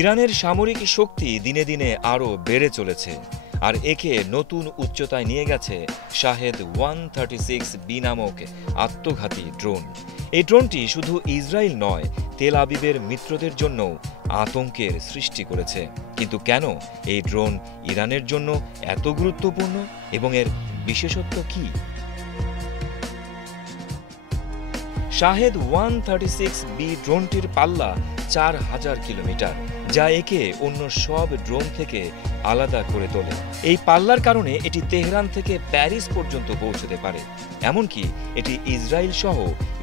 ইরানের সামরিক শক্তি দিনে দিনে আরও বেড়ে চলেছে, আর একে নতুন উচ্চতায় নিয়ে গেছে শাহেদ 136B নামক আত্মঘাতী ড্রোন। এই ড্রোনটি শুধু ইসরায়েল নয়, তেল আবিবের মিত্রদের জন্যও আতঙ্কের সৃষ্টি করেছে। কিন্তু কেন এই ড্রোন ইরানের জন্য এত গুরুত্বপূর্ণ এবং এর বিশেষত্ব কি? শাহেদ 136B ড্রোনটির পাল্লা 4000 কিলোমিটার, যা একে অন্য সব ড্রোন থেকে আলাদা করে তোলে। এই পাল্লার কারণে এটি তেহরান থেকে প্যারিস পর্যন্ত পৌঁছতে পারে। এমনকি এটি ইসরায়েল সহ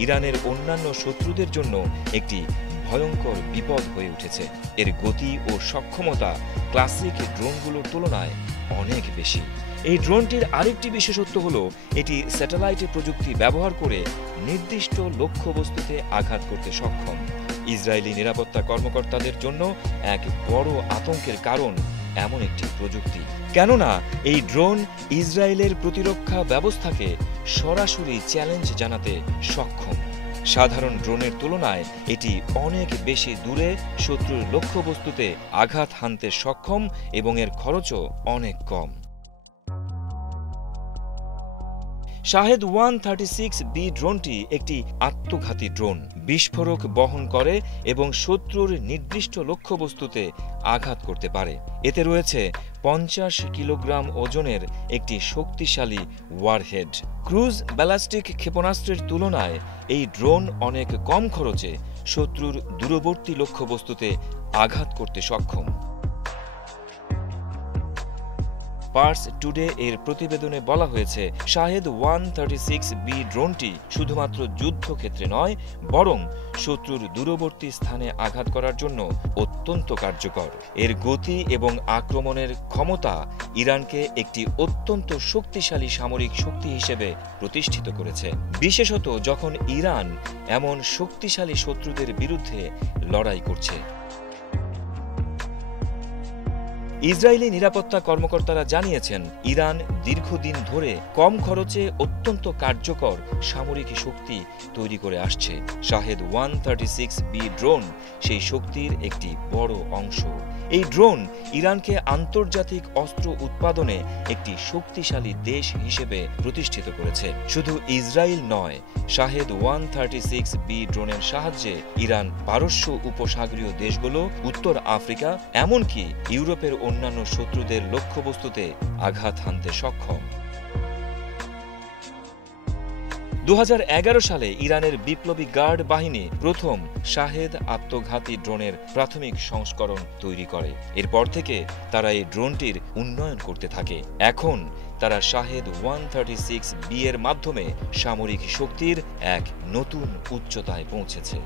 ইরানের অন্যান্য শত্রুদের জন্য একটি ভয়ঙ্কর বিপদ হয়ে উঠেছে। এর গতি ও সক্ষমতা ক্লাসিক ড্রোনগুলোর তুলনায় অনেক বেশি। এই ড্রোনটির আরেকটি বিশেষত্ব হল এটি স্যাটেলাইট প্রযুক্তি ব্যবহার করে নির্দিষ্ট লক্ষ্যবস্তুতে আঘাত করতে সক্ষম। ইসরায়েলি নিরাপত্তা কর্মকর্তাদের জন্য এক বড় আতঙ্কের কারণ এমন একটি প্রযুক্তি, কেননা এই ড্রোন ইসরায়েলের প্রতিরক্ষা ব্যবস্থাকে সরাসরি চ্যালেঞ্জ জানাতে সক্ষম। সাধারণ ড্রোনের তুলনায় এটি অনেক বেশি দূরে শত্রুর লক্ষ্যবস্তুতে আঘাত হানতে সক্ষম এবং এর খরচও অনেক কম। শাহেদ 136B ড্রোনটি একটি আত্মঘাতী ড্রোন, বিস্ফোরক বহন করে এবং শত্রুর নির্দিষ্ট লক্ষ্যবস্তুতে আঘাত করতে পারে। এতে রয়েছে 50 কিলোগ্রাম ওজনের একটি শক্তিশালী ওয়ারহেড। ক্রুজ ব্যালাস্টিক ক্ষেপণাস্ত্রের তুলনায় এই ড্রোন অনেক কম খরচে শত্রুর দূরবর্তী লক্ষ্যবস্তুতে আঘাত করতে সক্ষম। পার্স টুডে এর প্রতিবেদনে বলা হয়েছে, শাহেদ 136B ড্রোনটি শুধুমাত্র যুদ্ধক্ষেত্রে নয়, বরং শত্রুর দূরবর্তী স্থানে আঘাত করার জন্য অত্যন্ত কার্যকর। এর গতি এবং আক্রমণের ক্ষমতা ইরানকে একটি অত্যন্ত শক্তিশালী সামরিক শক্তি হিসেবে প্রতিষ্ঠিত করেছে, বিশেষত যখন ইরান এমন শক্তিশালী শত্রুদের বিরুদ্ধে লড়াই করছে। ইসরায়েলি নিরাপত্তা কর্মকর্তারা জানিয়েছেন, ইরান দীর্ঘদিন ধরে কম খরচে অত্যন্ত কার্যকর সামরিক শক্তি তৈরি করে আসছে। শাহেদ 136B ড্রোন সেই শক্তির একটি বড় অংশ। এই ড্রোন ইরানকে আন্তর্জাতিক অস্ত্র উৎপাদনে একটি শক্তিশালী দেশ হিসেবে প্রতিষ্ঠিত করেছে। শুধু ইসরায়েল নয়, শাহেদ 136B ড্রোনের সাহায্যে ইরান পারস্য উপসাগরীয় দেশগুলো, উত্তর আফ্রিকা, এমনকি ইউরোপের অন্যান্য শত্রুদের লক্ষ্যবস্তুতে আঘাত হানতে সক্ষম। 2011 সালে ইরানের বিপ্লবী গার্ড বাহিনী প্রথম শাহেদ আত্মঘাতী ড্রোনের প্রাথমিক সংস্করণ তৈরি করে। এরপর থেকে তারা এই ড্রোনটির উন্নয়ন করতে থাকে। এখন তারা শাহেদ 136B এর মাধ্যমে সামরিক শক্তির এক নতুন উচ্চতায় পৌঁছেছে।